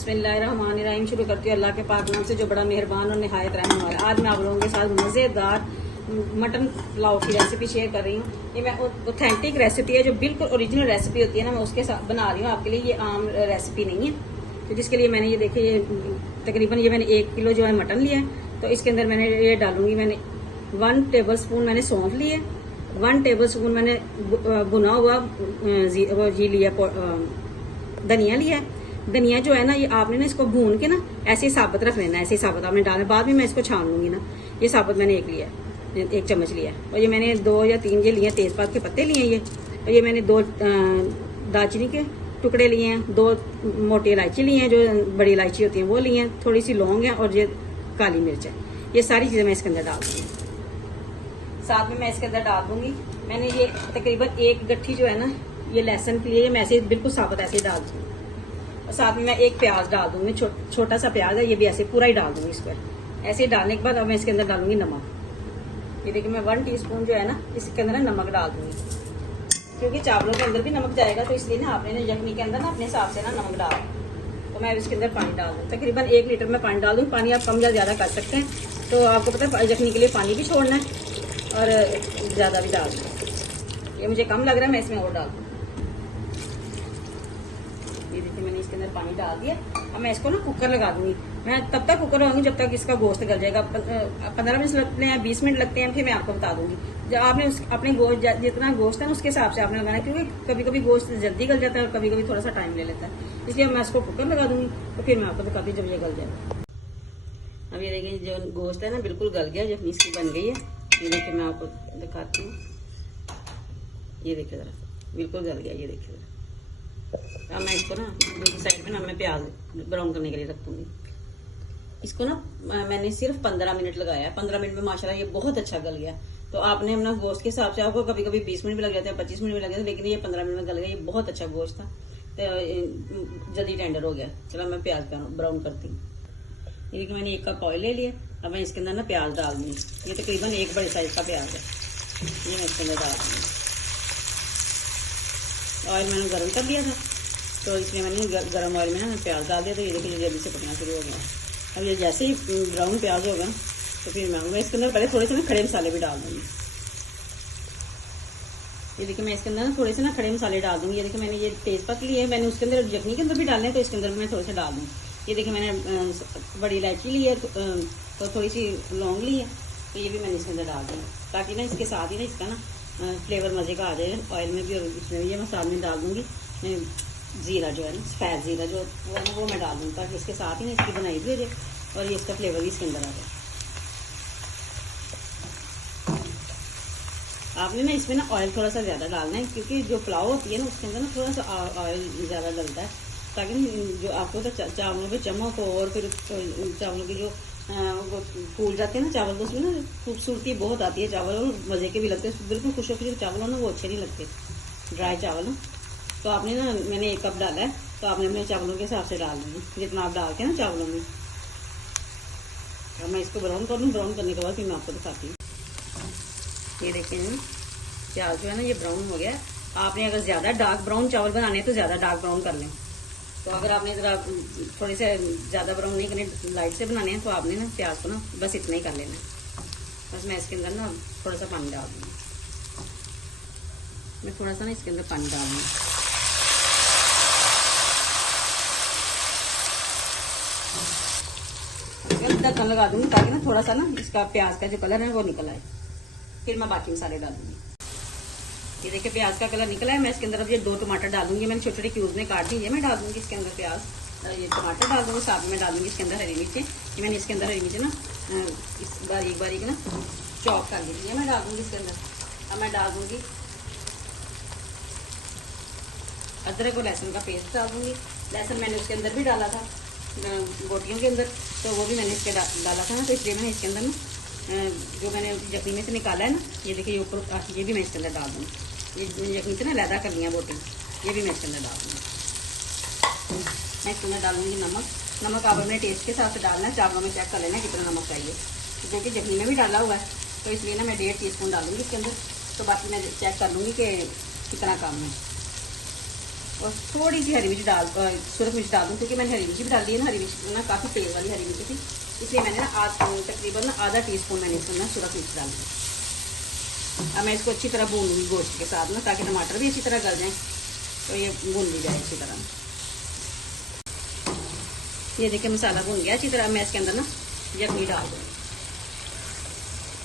बिस्मिल्लाहिर्रहमानिर्रहीम। शुरू करती हूँ अल्लाह के पाक नाम से जो बड़ा मेहरबान और निहायत रहने वाला। आज मैं आप लोगों के साथ मज़ेदार मटन पुलाव की रेसिपी शेयर कर रही हूँ। ये मैं ऑथेंटिक रेसिपी है, जो बिल्कुल ओरिजिनल रेसिपी होती है ना, मैं उसके साथ बना रही हूँ आपके लिए। ये आम रेसिपी नहीं है। तो जिसके लिए मैंने ये देखिए, ये तकरीबन ये मैंने 1 किलो जो है मटन लिया है। तो इसके अंदर मैंने ये डालूंगी, मैंने 1 टेबल स्पून मैंने सौंफ लिए, 1 टेबल स्पून मैंने भुना हुआ जी लिया, धनिया लिया है। धनिया जो है ना, ये आपने ना इसको भून के ना ऐसे ही साबुत रख लेना, ऐसे ही साबुत आपने डालना। बाद में मैं इसको छान लूंगी ना। ये साबुत मैंने 1 चम्मच लिया है। और ये मैंने 2 या 3 ये लिए तेजपात के पत्ते लिए ये। और ये मैंने 2 दालचीनी के टुकड़े लिए हैं, 2 मोटी इलायची लिए हैं, जो बड़ी इलायची होती है वो लिए हैं, थोड़ी सी लौंग है और ये काली मिर्च है। ये सारी चीजें मैं इसके अंदर डाल दूंगी। साथ में मैं इसके अंदर डाल दूंगी, मैंने ये तकरीबन 1 गट्ठी जो है ना, ये लहसुन के लिए मैं ऐसे बिल्कुल साबुत ऐसे ही डाल दूंगी। और साथ में मैं 1 प्याज डाल दूंगी, छोटा सा प्याज है, ये भी ऐसे पूरा ही डाल दूंगी इस पर। ऐसे ही डालने के बाद अब मैं इसके अंदर डालूंगी नमक। ये देखिए मैं 1 टीस्पून जो है ना, इसके अंदर ना नमक डाल दूंगी, क्योंकि चावलों के अंदर भी नमक जाएगा। तो इसलिए ना आपने ना यखनी के अंदर ना अपने हिसाब से ना नमक डाल। तो मैं इसके अंदर पानी डाल दूँ, तकरीबन 1 लीटर में पानी डाल दूँ। पानी आप कम या ज़्यादा कर सकते हैं। तो आपको पता है यखनी के लिए पानी भी छोड़ना है और ज़्यादा भी डाल दूँ। ये मुझे कम लग रहा है, मैं इसमें और डाल दूँ। ये देखिए मैंने इसके अंदर पानी डाल दिया। अब मैं इसको ना कुकर लगा दूंगी। मैं तब तक कुकर लगाऊंगी जब तक इसका गोश्त गल जाएगा। 15 मिनट लगते हैं, 20 मिनट लगते हैं, फिर मैं आपको बता दूंगी। जब आपने अपने गोश्त जितना गोश्त है ना, उसके हिसाब से आपने लगाना है, क्योंकि कभी कभी गोश्त जल्दी गल जाता है और कभी कभी थोड़ा सा टाइम ले लेता है। इसलिए मैं इसको कुकर लगा दूंगी, तो फिर मैं आपको बताती हूँ जब ये गल जाएगा। अब ये देखिए जो गोश्त है ना, बिल्कुल गल गया, जब इसकी बन गई है। ये देखिए मैं आपको दिखाती हूँ। ये देखिए जरा, बिल्कुल गल गया। ये देखिए जरा। अब मैं इसको ना दूसरी साइड पे ना मैं प्याज ब्राउन करने के लिए रख दूंगी। इसको ना मैंने सिर्फ 15 मिनट लगाया है। 15 मिनट में माशाल्लाह ये बहुत अच्छा गल गया। तो आपने अपना गोश्त के हिसाब से, आपको कभी कभी 20 मिनट भी लग जाते हैं, 25 मिनट भी लग जाते हैं, लेकिन ये 15 मिनट में गल गया। ये बहुत अच्छा गोश्त था, तो जल्दी टेंडर हो गया। चलो मैं प्याज ब्राउन करती हूँ। ये मैंने 1 कप ऑयल ले लिया। अब मैं इसके अंदर ना प्याज डाल दूँगी। ये तकरीबन 1 बड़े साइज का प्याज है, ये मैं इसके अंदर डाल दूँगी। ऑयल मैंने गर्म कर लिया था, तो इसलिए मैंने गर्म ऑयल में ना प्याज डाल दिया। तो ये देखिए जल्दी से पकना शुरू हो गया। अब ये जैसे ही ब्राउन प्याज होगा, तो फिर मैं इसके अंदर पहले थोड़े से ना खड़े मसाले भी डाल दूँगी। ये देखिए मैं इसके अंदर ना थोड़े से ना खड़े मसाले डाल दूँगी। ये देखिए मैंने ये तेजपत्ता लिए है, मैंने उसके अंदर यखनी के अंदर भी डालने हैं, तो इसके अंदर मैं थोड़े से डाल दूँ। ये देखिए मैंने बड़ी इलायची ली है, तो थोड़ी सी लौंग ली है, तो ये भी मैंने इसके अंदर डाल दूँ, ताकि ना इसके साथ ही ना इसका ना फ्लेवर मज़े का आ जाए ऑयल में भी और इसमें भी। ये मैं साथ में डाल दूँगी ज़ीरा, जो है ना सफ़ेद ज़ीरा जो वो मैं डाल दूँगी, ताकि इसके साथ ही ना इसकी बनाई भी हो जाए और ये इसका फ्लेवर भी इसके अंदर आ जाए। आपने ना इसमें ना ऑयल थोड़ा सा ज़्यादा डालना है, क्योंकि जो पुलाव होती है ना, उसके अंदर ना थोड़ा सा ऑयल ज़्यादा डलता है, ताकि जो आपको तो चावलों पे चमक हो और फिर चावलों की जो वो फूल जाते हैं ना चावल, तो उसमें ना खूबसूरती बहुत आती है चावल, और मज़े के भी लगते हैं। बिल्कुल खुश होकर जो चावल हो ना, वो अच्छे नहीं लगते ड्राई चावल ना। तो आपने ना, मैंने 1 कप डाला है, तो आपने अपने चावलों के हिसाब से डाल देंगे, जितना आप डालते हैं ना चावलों में। अब मैं इसको ब्राउन कर लूँ। ब्राउन करने के बाद फिर मैं आपको दिखाती हूँ। ये देखिए प्याज जो है ना, ये ब्राउन हो गया। आपने अगर ज़्यादा डार्क ब्राउन चावल बनाने हैं तो ज़्यादा डार्क ब्राउन कर लें। तो अगर आपने ज़रा थोड़े से ज़्यादा ब्राउन नहीं करने, लाइट से बनाने हैं, तो आपने ना प्याज को ना बस इतना ही कर लेना है। बस मैं इसके अंदर ना थोड़ा सा पानी डाल दूँगी। मैं थोड़ा सा ना इसके अंदर पानी डाल दूँगी। ढक्कन लगा दूँगी, ताकि ना थोड़ा सा ना इसका प्याज का जो कलर है वो निकल आए। फिर मैं बाकी मसाले डाल दूँगी। ये देखिए प्याज का कलर निकला है। मैं इसके अंदर अब ये 2 टमाटर डाल दूँगी। मैंने छोटे छोटे क्यूब में काट दी, ये मैं डाल दूँगी इसके अंदर प्याज। ये टमाटर डाल दूँगी, साथ में डाल दूँगी इसके अंदर हरी मिर्चें। ये मैंने इसके अंदर हरी मिर्चें ना इस बारीक बारीक ना चॉप कर ली, ये मैं डाल दूँगी इसके अंदर। अब मैं डाल दूँगी अदरक और लहसुन का पेस्ट डाल दूँगी। लहसुन मैंने उसके अंदर भी डाला था बोटियों के अंदर, तो वो भी मैंने इसके डाला था ना, तो इसलिए मैंने इसके अंदर ना जो मैंने यखनी में से निकाला है ना, ये देखिए ये ऊपर, ये भी मैं इसके अंदर डाल दूँगी। ये यखनी से ना लैदा कर लिया बोटी, ये भी मैं इसके अंदर डाल दूँगी। मैं इसके अंदर डालूंगी नमक आप अपने टेस्ट के हिसाब से डालना है। चावलों में चेक कर लेना कितना नमक चाहिए, क्योंकि यखनी में भी डाला हुआ है, तो इसलिए ना मैं 1.5 टीस्पून डालूंगी इसके अंदर। तो बाकी मैं चेक कर लूँगी कि कितना कम है। और थोड़ी सी हरी मिर्च सूरख मिर्च डाल दूँ, क्योंकि मैंने हरी मिर्च भी डाल दी है ना। हरी मिर्च ना काफ़ी तेज वाली हरी मिर्च थी, इसलिए मैंने ना तकरीबन ना आधा टीस्पून मैंने इसमें ना सूरख मिर्च डाल दी। अब मैं इसको अच्छी तरह भून लूँगी गोश्त के साथ ना, ताकि टमाटर भी अच्छी तरह गल जाएँ, तो ये भून ली जाए अच्छी तरह। ये देखिए मसाला भून गया अच्छी तरह। मैं इसके अंदर ना यखनी डाल दूँगी।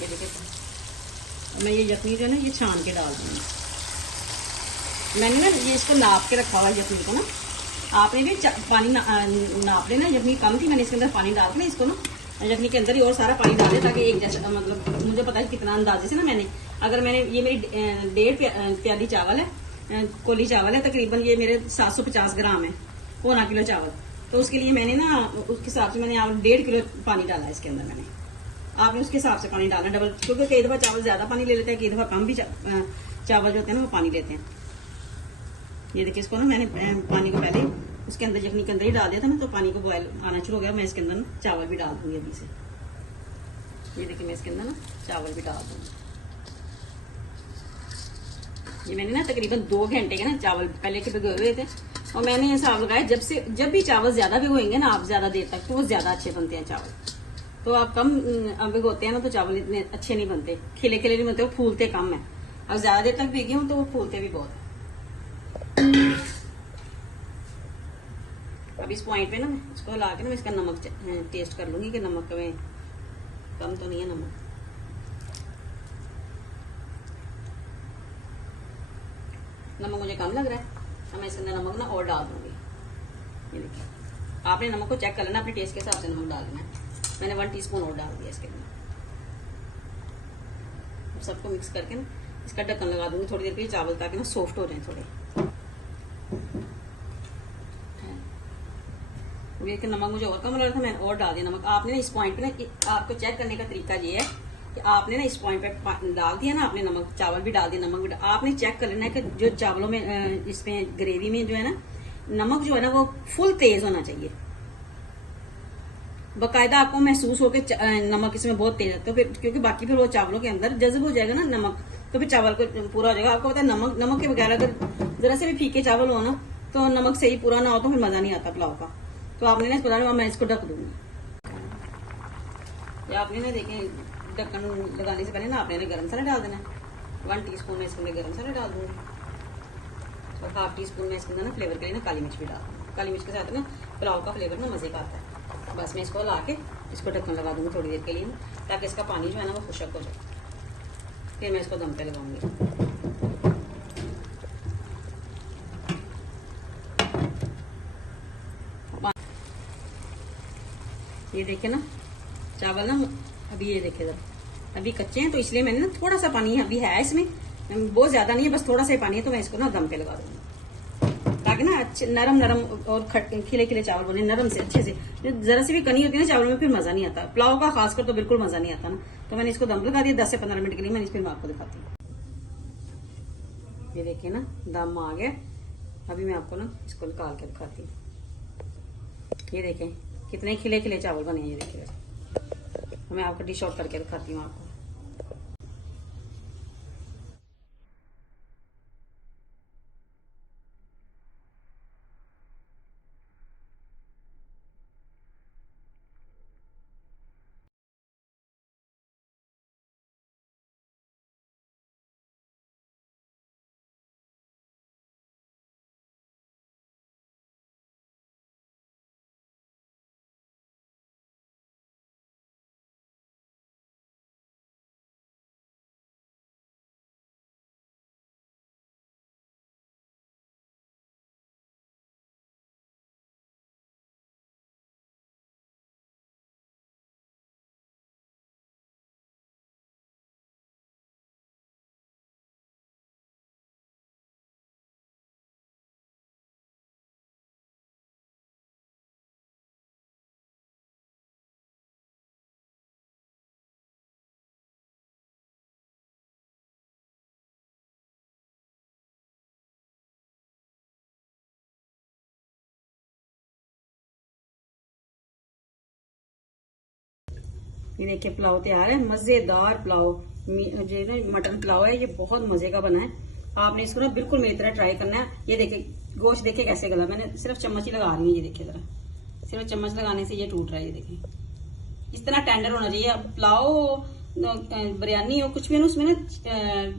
ये देखिए मैं ये यखनी जो है ना ये छान के डाल दूँगी। मैंने ना ये इसको नाप के रखा हुआ यखनी को ना। आपने भी पानी नाप लेना। यखनी कम थी, मैंने इसके अंदर पानी डाल के ना इसको ना यखनी के अंदर ही और सारा पानी डाल दिया, ताकि एक जैसा मतलब मुझे पता है कितना अंदाजे से ना मैंने, अगर मैंने ये मेरी 1.5 प्याली चावल है, कोली चावल है, तकरीबन ये मेरे 750 ग्राम है, पौना किलो चावल। तो उसके लिए मैंने ना उसके हिसाब से मैंने यहाँ 1.5 किलो पानी डाला है इसके अंदर मैंने। आपने उसके हिसाब से पानी डालना डबल, क्योंकि कई दफ़ा चावल ज़्यादा पानी ले लेते हैं, कई दफ़ा कम भी चावल जो होते हैं ना वो पानी लेते हैं। ये देखिए इसको ना मैंने पानी को पहले उसके अंदर यखनी के अंदर ही डाल दिया था ना, तो पानी को बॉयल आना शुरू हो गया। मैं इसके अंदर ना चावल भी डाल दूंगी अभी से। ये देखिए मैं इसके अंदर ना चावल भी डाल दूंगी। ये मैंने ना तकरीबन 2 घंटे के ना चावल पहले के भिगोए हुए थे, और मैंने ये हिसाब लगाया जब भी चावल ज्यादा भिगोएंगे ना आप ज्यादा देर तक, तो वो ज्यादा अच्छे बनते हैं चावल। तो आप कम भिगोते हैं ना तो चावल इतने अच्छे नहीं बनते, खिले खिले नहीं बनते, वो फूलते कम है। अब ज्यादा देर तक भिगे हूँ तो वो फूलते भी बहुत है। अब इस पॉइंट पे ना मैं इसको हिला के ना मैं इसका नमक टेस्ट कर लूंगी कि नमक में कम तो नहीं है नमक। नमक मुझे कम लग रहा है, अब मैं इसके अंदर नमक ना और डाल दूंगी। ये देखिए आपने नमक को चेक कर लेना, अपने टेस्ट के हिसाब से नमक डालना है। मैंने 1 टीस्पून और डाल दिया इसके अंदर। सबको मिक्स करके ना इसका ढक्कन लगा दूंगी थोड़ी देर के लिए चावल, ताकि ना सॉफ्ट हो जाए थोड़े। कि नमक मुझे और कम लग रहा था, मैंने और डाल दिया नमक। आपने ना इस पॉइंट पे ना आपको चेक करने का तरीका ये है कि आपने ना इस पॉइंट पे डाल दिया ना आपने नमक, चावल भी डाल दिया, नमक भी आपने चेक कर लेना है कि जो चावलों में इसमें ग्रेवी में जो है ना नमक जो है ना वो फुल तेज होना चाहिए, बाकायदा आपको महसूस हो कि नमक इसमें बहुत तेज है। तो फिर क्योंकि बाकी फिर वो चावलों के अंदर जज्ब हो जाएगा ना नमक, तो फिर चावल को पूरा हो जाएगा। आपको पता है नमक के बगैर अगर जरा से भी फीके चावल हो ना तो नमक सही पूरा ना हो तो फिर मजा नहीं आता पुलाव का। तो आपने ना पता मैं इसको ढक दूंगी। या आपने ना देखें ढक्कन लगाने से पहले ना आपने ना गरम मसाला डाल देना है। 1 टीस्पून में इसके अंदर गरम मसाला डाल दूंगी, और 1/2 टीस्पून में इसके अंदर ना फ्लेवर के लिए ना काली मिर्च भी डाल दूंगी। काली मिर्च के साथ ना पुलाव का फ्लेवर ना मजे का आता है। बस मैं इसको ला के इसको ढक्कन लगा दूंगी थोड़ी देर के लिए, ताकि इसका पानी जो है ना वो खुशक हो जाए। फिर मैं इसको दम पे लगाऊंगी। ये देखिए ना चावल ना अभी ये देखिए अभी कच्चे हैं, तो इसलिए मैंने ना थोड़ा सा पानी अभी है इसमें, बहुत ज्यादा नहीं है, बस थोड़ा सा ही पानी है। तो मैं इसको ना दम पे लगा दूंगी, ताकि ना अच्छे नरम और खिले खिले चावल बने नरम से अच्छे से। जरा सी भी कनी होती है ना चावल में फिर मजा नहीं आता, पुलाव का खासकर तो बिल्कुल मजा नहीं आता ना। तो मैंने इसको दम लगा दिया 10 से 15 मिनट के लिए। मैंने फिर आपको दिखाती हूँ। ये देखिए ना दम आ गया। अभी मैं आपको ना इसको निकाल के दिखाती हूँ। ये देखें कितने खिले खिले चावल बने हैं। ये देखिए मैं आपको डिश आउट करके दिखाती हूँ आपको। ये देखिए पुलाव तैयार है, मजेदार पुलाव। जो ना मटन पुलाव है ये बहुत मजे का बना है। आपने इसको ना बिल्कुल मेरी तरह ट्राई करना है। ये देखिए गोश्त देखिए कैसे गला, मैंने सिर्फ चम्मच ही लगा रही हूँ, ये देखिए जरा, सिर्फ चम्मच लगाने से ये टूट रहा है, ये देखिए इस तरह टेंडर होना चाहिए। अब पुलाव बिरयानी हो कुछ भी ना, उसमें ना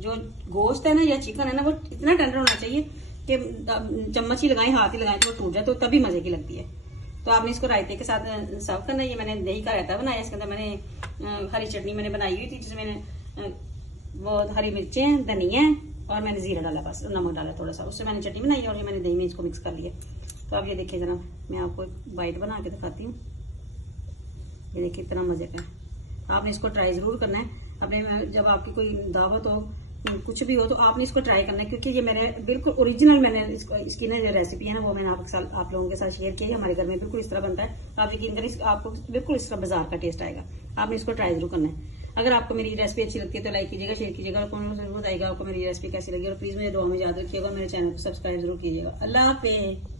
जो गोश्त है ना या चिकन है ना, वो इतना टेंडर होना चाहिए कि चम्मच ही लगाएं, हाथ ही लगाएं तो वो टूट जाए, तो तभी मजे की लगती है। तो आपने इसको रायते के साथ सर्व करना है। ये मैंने दही का रायता बनाया, इसके अंदर मैंने हरी चटनी मैंने बनाई हुई थी, जिसमें मैंने वो हरी मिर्चें, धनिया और मैंने जीरा डाला, बस नमक डाला थोड़ा सा, उससे मैंने चटनी बनाई और ये मैंने दही में इसको मिक्स कर लिया। तो आप ये देखिए जरा, मैं आपको एक बाइट बना के दिखाती हूँ। ये देखिए इतना मजे का है, आपने इसको ट्राई जरूर करना है। अपने जब आपकी कोई दावत हो, कुछ भी हो, तो आपने इसको ट्राई करना है, क्योंकि ये मेरे बिल्कुल ओरिजिनल, मैंने इसकी ना जो रेसिपी है ना वो मैंने आप लोगों के साथ शेयर की है। हमारे घर में बिल्कुल इस तरह बनता है, आप यकीन करें आपको बिल्कुल इस तरह बाजार का टेस्ट आएगा। आपने इसको ट्राई जरूर करना है। अगर आपको मेरी रेसिपी अच्छी लगती है तो लाइक कीजिएगा, शेयर कीजिएगा और कमेंट में जरूर बताइएगा आपको मेरी रेसिपी कैसी लगी, और प्लीज मुझे दुआ में याद रखिएगा और मेरे चैनल को सब्सक्राइब जरूर कीजिएगा। अल्लाह हाफिज़।